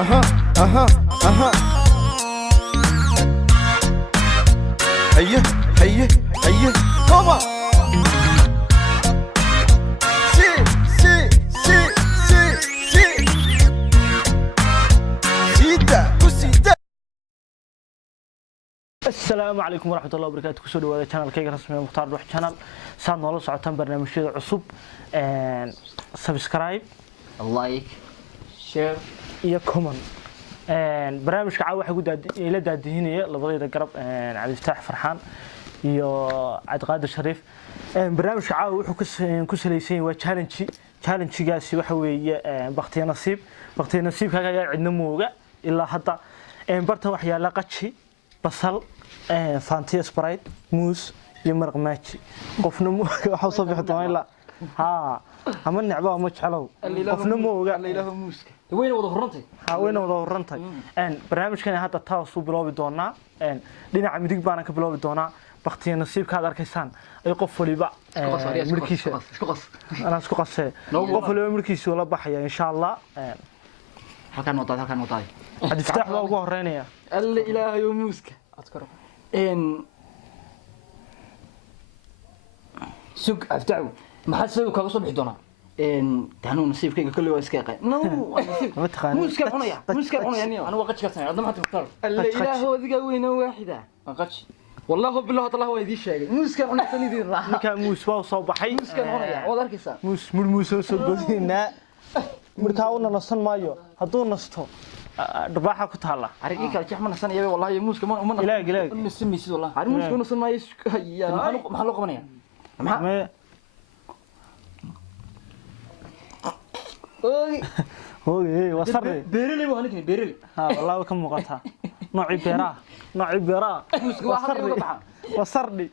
هيا هيا هيا بابا سي سي سي سي سي سيدا وسيدا. السلام عليكم ورحمة الله وبركاته. كسر هذا channel كيك رسمي مختار روح channel سان والله صعدتان برنامج عصب سبسكرايب لايك شير يا كومن برنامج كعاو waxay ku ila daadihinaya labadayda garab Cabdi Fataax Farxaan iyo Cabdi Qaadir Shariif barnaamijka caawa wuxuu ku saleysan waa challenge-gaasi waxa weeye waqtiga nasiibkaaga ayaa cidna mooga ilaa hadda bartan wax yaala qaci basal fantiya sprite muus iyo maraq maaji qofna waxa soo bixi doona ilaa ha ama necba ma jeclow qofna mooga ilaahu muuska wayna wada horantay wayna wada horantay barnaamijkan hadda taas u bilowbi doonaa dhinaca midig baan ka bilowbi doonaa waqtiga nasiibka aad arkaysaan ay qof waliba markiisa ana isku qasay qof waliba markiisa la baxaya insha Allah halkan wadaad Cabdi Fataax baa ugu horeynaya alla ilaahu muuska adkaro sug aftaaw maxaa soo kaga soo bixi doonaa taanu nasiibkayga kulli waa iska yaqaan no muuska cunaya niyo anu waqti ka sanay adna maxaa taqtar alla ilaahu adiga weyna waaxida qaqash والله بالله طلع هو يدي شيء موس كان انا تنيدي راح كان موس واو soo baxay موس كان cunaya wad arkaysa موس soo godina markaa una nasan maayo haduu nasto dhabaxa ku taala arigii kala jeex ma nasan yahay wallahi muuska ma ilaag nismisid wallahi arig muuska nasan maayo maxaa loo qabanaya maxaa اوي وصرني بيرلي waa ninkan beerli ها والله كم muuqata نوعي بيرا وصرني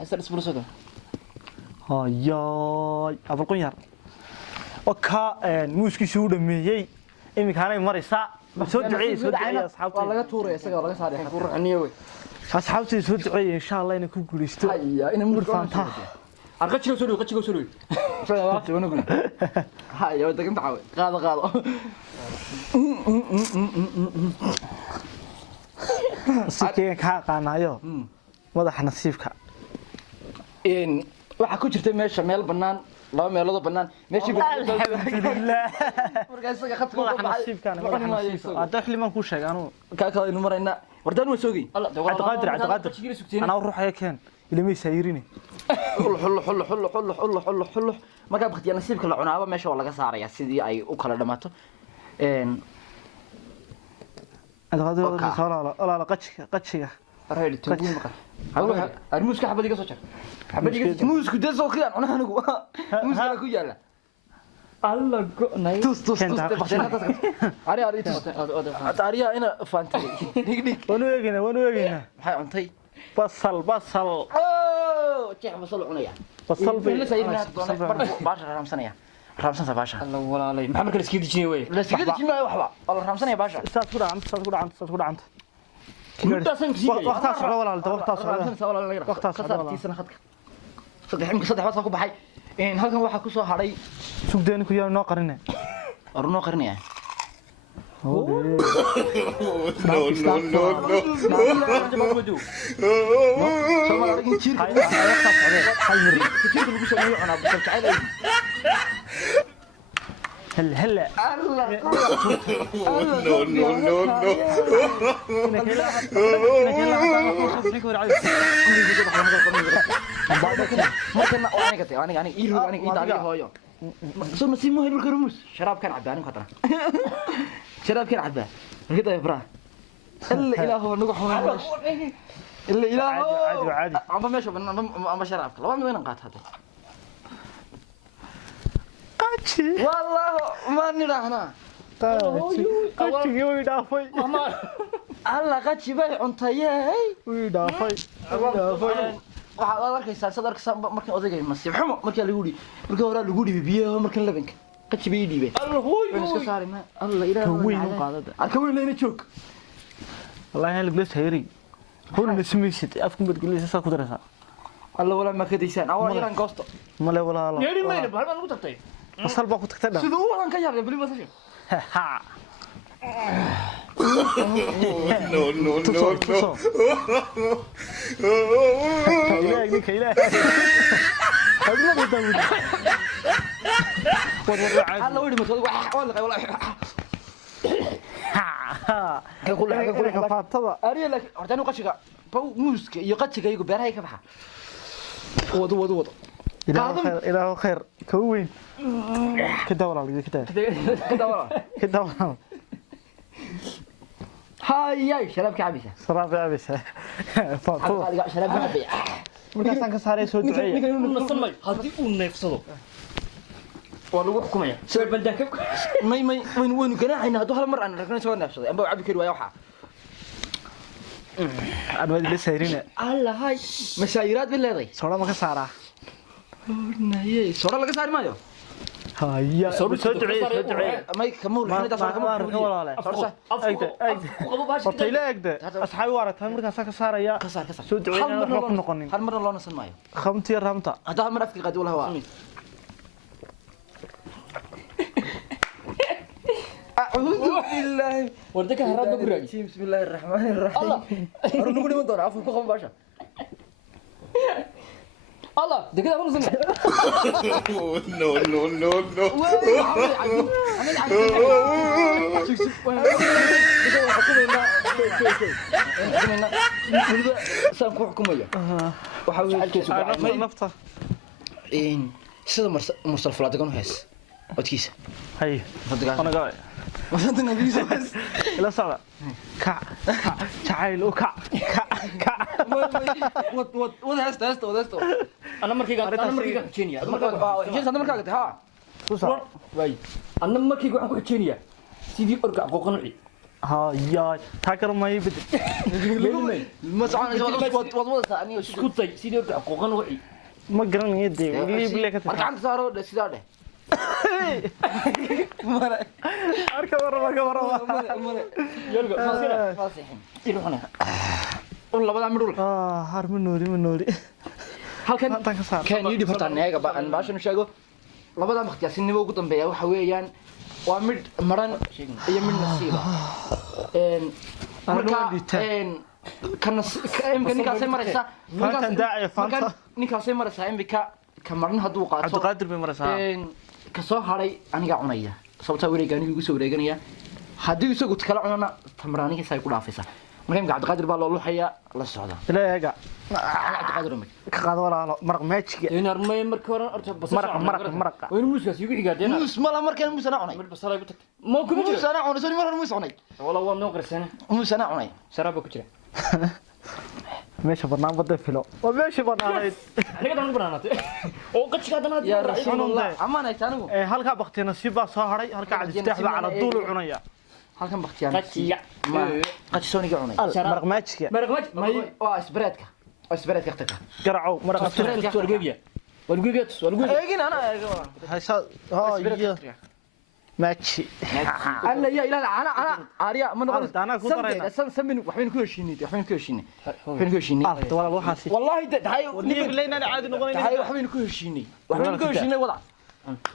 حسن اسبرسو هاي ابو قنير وكا موسكيسو u dhameeyay imikaanay maraysa soo duceeyay asxaabta laga tuuray isaga laga saaray ku rucniyo way asxaabta soo duceeyay insha Allah inay ku guuleysto ina murfaanta arqajiga soo dhow soo waqti wana guli hay wada kan taxaway qaado sikeen ka qaanayo madax nasiibka waxa ku jirtay meesha meel banaan laba meelood banaan meeshii alxamdulillah markaas isaga khadka madax nasiibkana hada xiliman ku sheeg anu ka kala inu marayna wardaan waa soogay Cabdi Qaadir ana ruuxaya keen ilmi sayrini حلو marka baqtiya nasiibka la cunaaba meesha waa laga saaraya sidii ay u kala dhamaato ala qaciga ready to go marka armuuska xabadiga soo jar xabadiga muusku deso qiyan una anigu muuska ku yaala alla go'nay tus ari ariya ina faantay wanu eegina maxay cuntay basal jeex basal cunaya basal la sayna baasha raamsanaya baasha alla walaalay maxaa markale iska dijinay way la iska dijinay waxba alla raamsanaya baasha saad ku dhacanta muddasan kiisii waqtaas tiisana khadka saddex waxa ku baxay halkan waxa ku soo haray sugdeen ku yaa noo qarinay orno qarinaya هلا ثم سيمو هيل بالكرموس شراب كان عبان خطره شراب كان عبان كده يا فرا الا اله نغ حوالش الا اله عادي عم ماشي اما شراب لو وين قات هذا قاتشي والله ما نراهنا قاتشي وي دافاي الله قاتشي باي عنتيي وي دافاي waxa arkaysaa sadarka markii odagay masiib xumo markii lagu dhigi markii hore lagu dhigi biyo markii labanka qajibay dhiibay Allah hooy iska saarina Allah ilaahay weyn u qaadada arka weyn leena joog wallahi la glas hayri هون نسميست أفكم بتقولي ساكو درسها الله ولا ما كديسان أو إيران قصته ملا ولا لا يا ما يبغى ما نقول تطيب أصل باكو تكتب سدوا أنا كيار بلي بس ها tuso tuso ilaah ninka ilaah hadma qada wada alla wadi matooda wala wala ha faatada ariya laakiin hortaan qashiga baw muuska iyo qashiga iyagu beerahay ka baxa wado ilaahu khayr ka weyn ka dawla ka dawla هاي شراب كعبيسة شراب كعبيسة فاطمة شراب كعبيسة مركزان كساري سو دعية نصمي هذه ونفسه والله حكومية سؤال بندك ماي وين كنا حين هذا هالمرة أنا ركنا سوينا نفسه أنا بعبي كل وياها أنا لسه هيرينا الله هاي مسايرات بالله ذي صورة ما كسارة نهاية صورة لك سار مايو هيا سو دعية ما كمل إحنا دفع كمل بطيلة أجد أصحابي وارتها مركز كسارة يا كسر سو دعية نروح نقنين هالمرة الله نصن مايو خمتي رمتا هذا مرة في قد ولا هو أعوذ بالله وردك هرب بقرأ بسم الله الرحمن الرحيم الله أروح نقول من دون عفوا بخم باشا الله ده كده أقول زمان no سامكو حكومية وحاول كيسو نفطة إن سيدا مصطفى دقون هيس وتكيس هاي أنا قاعد وصلنا بيسا بس لا صعب كع تعال وكع كع ودهست أنا مركي كينيا هذا مركي ها توصل واي أنا مركي قاعد كينيا سيدي أرجع قوقنعي ها يا تاكر ما يبدأ ما سعنا وضوض ثاني سكوتي سيدي أرجع قوقنعي ما قرن يدي اللي بليك أرجع صاروا لسيداره أركب ورا يلا فاصحين يروحنا والله بدأ مرول هار من نوري هل كان أنت كسر كان يدي فرطان هيك بقى أنا باش نشاقه لبدا مختياسين نبغى قطن بيا وحويان وامد مرن يمين نصيبه إن مركا كان يمكن نكاسي مرسا فانتا داعي فانتا نكاسي مرسا إن بكا كمرن هدو عبد قاطع القادر بمرسا إن كسر هاري أنا قاعد عنيا صوتا وريجاني يقول وريجانيا هدو يسوق تكلم عنا تمراني كسايقول عفسة مريم قاعد قادر بالله حيا الله السعادة لا يقع قاعد قادر أمك كقاد ولا مرق ماتش هنا رمي مركورن أرتب بس مرق وين موسى يقول قاعدين موس مالا مركان موس أنا عني بس الله يبتك ما كم موس أنا عني سوري مرة موس عني والله هو نوقر السنة موس أنا عني شرابك كتير ماشي برنامج بده فيلو وماشي برنامج أنا قاعد أقول برنامج أو كتير قاعد أنا يا رسول الله أما نيتانو هلكا بختي نصيبه soo haray halka cad istaxba على طول cunaya halkan baqtiyaan كتير ma qatisooni ga cunay مرق ماتشك مرق may waa isbareedka tagta قرعوا مرق ورقية ورقية eegin ana هسا ها ماتشي alla ya ilaa ana aariya ma noqon أنا كنت رأينا samin waxbeen ku heshiinay والله وحاسي wallahi tahay وليه لينا أنا عادي نقول tahay waxbeen ku heshiinay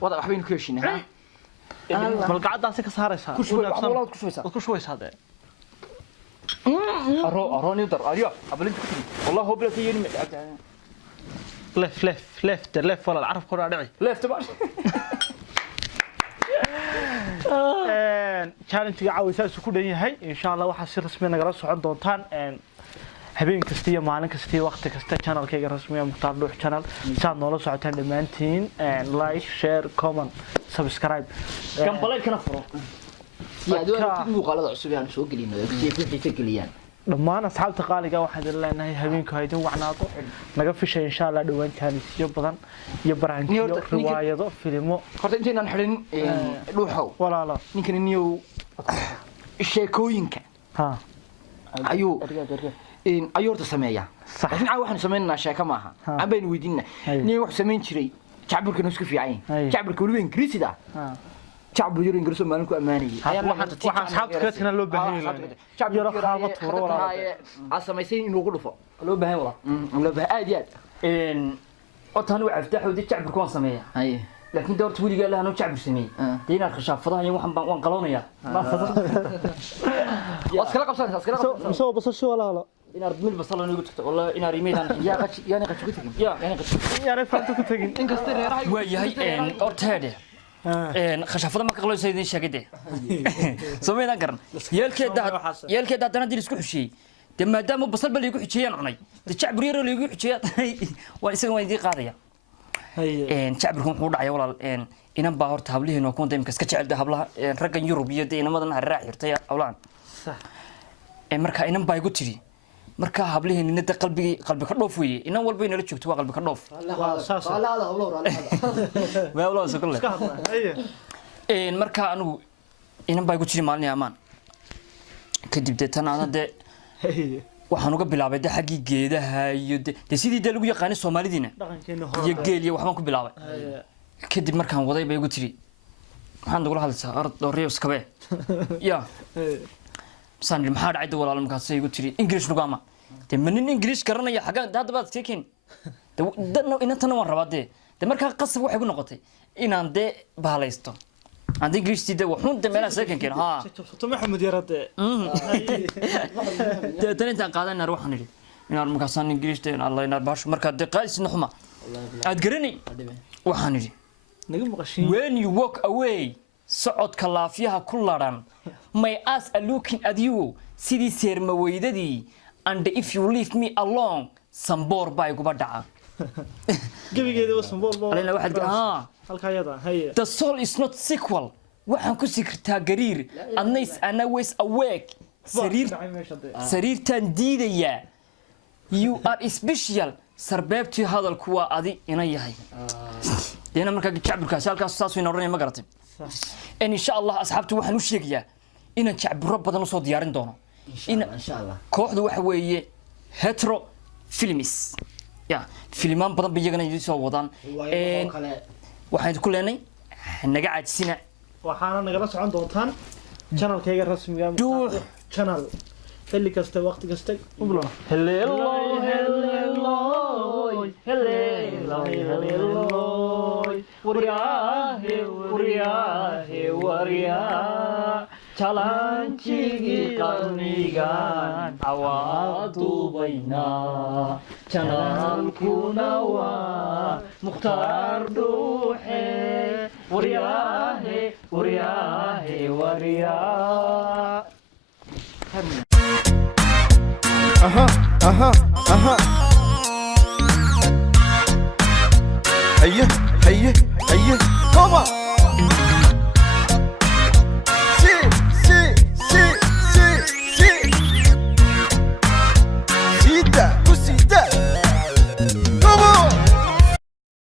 wada waxbeen ku heshiinay ha بالقعدة سك صارسها كل شوي هذا أروني ودر أريا قبل أنت كتير والله هو بلا تيجي لف ولا العرف كله عدعي لفت بقى challenge caawisaas ku dhan yahay insha Allah waxa si rasmi ah nagala socon doontaan habeen kasta iyo maalin kasta iyo waqti kasta channelkayga rasmiga Mukhtaar Dhuux channel saad noola socotaan dhamaantiin like share comment subscribe كم بلاي كنا فرو يا دول muuqaalada cusub aan soo gelino wixii ka geliyaan dhammaan asxaabta qaaliga waxaan leenahay habeenku haydin wacnaado naga fishay insha Allah dhawaan challenge badan iyo barnaamijyo riwaayado filimo horta intaan xidhin dhuuxow walaalo ninkan niyow sheekooyinka ha ayuu horta sameeyaa laakiin waxaan sameynaa sheeko maaha aan baynu weydiinaa nin wax sameyn jiray jacburkana isku fiican jacburka waliba ingiriisida شعب يجري إنجليزي ما لكم أماني. waxaan asxaabta ka tina loo baahan yahay yaro qaabad furo wala asamaysin inuu qulfo loo baahan wala loo baahan aad إن أتانو عفتح ودي شعب كون سمية هاي laakiin doorta weliga Allah anoo jacbir sameeyay deena khashaafadaha iyo waxan baan waan qaloonayaa askala qabsan askala qabsan soo basasho walaalo inaad mid basal inuu tagto wallahi inaad iimaydan yaa qachi yaani qachi ku tagin yaani qachi yaani faanta ku tagin in kasta reeraha waa yahay orteede khashaafada ma qalooysa idin sheegade sameeydan garan yeelkeeda haddana dil isku xishiyay de maadaama basal bal igu xijiyaan cunay de jacbir yar igu xijiyay waa isaga waan idin qaadaya jacbirku wuxuu dhacay walaal inan baa horta hablihiin oo kuwan iska jecel hablaha raggan Yurub iyo deynamadan harraa xirtay awlaan sax marka inan baa igu tiri marka hablihiin inta qalbi ka dhoof weeye inan walba inala joogto waa qalbi ka dhoof waa saas waa walaal soo kale marka anigu inan baa igu tiri maalin amaan kadib de tan aan de waxaan uga bilaabay de xaqii geedaha iyo de sidii de lagu yaqaan Soomaalidiina dhaqankeena iyo geel iyo waxaan ku bilaabay kadib markaan waday bay igu tiri waxaan dugula hadlaysaa ard dooriyo iskabe ya san maxaa dhacay walaal markaas igu tiri English lugama de manin English garanaya xaga hadda baad iskeen dadna inta waan rabaa de markaa qasab waxay ku noqotay inaan de baalaysto عندي إنجليزي تدا وحون تملا ساكن كنا ها. تو محمد يا رد. ترى أنت قاعدين نروح نري. نار مكاسان إنجليزي تنا الله ينار باش مركز دقائق نحما. أتقرني. وحنري. When you walk away, صعد كلافيها كلارن. My eyes are looking at you. سيدي سير مويدتي. And if you leave me alone, سنبور باي قبضة. قبل كده بس سنبور. علينا واحد The soul is not sequel. waxaan ku sikirtaa gariir adnays ana ways awake sariirtan diidaya you are special sarbeebtii hadalku waa adi ina yahay deena marka jacbirkaas halkaas saas weyn oranay ma garatay insha Allah asxaabtu waxaan u sheegayaa inaan jacbiro badan soo diyaarin doono insha Allah kooxdu waxa weeye hetero films ya filmaan badan biyagana idin soo wadaan waxaan ku leenay naga caajisina waxaana nagala socon doontaan channelkayga rasmiga ah channel xilli kasta waqti kasta ublo hello wariyahe challenge qarnigan awaadu bayna channel kuna wa mukhtar duhe wariyahe هيا هيا هيا طبعا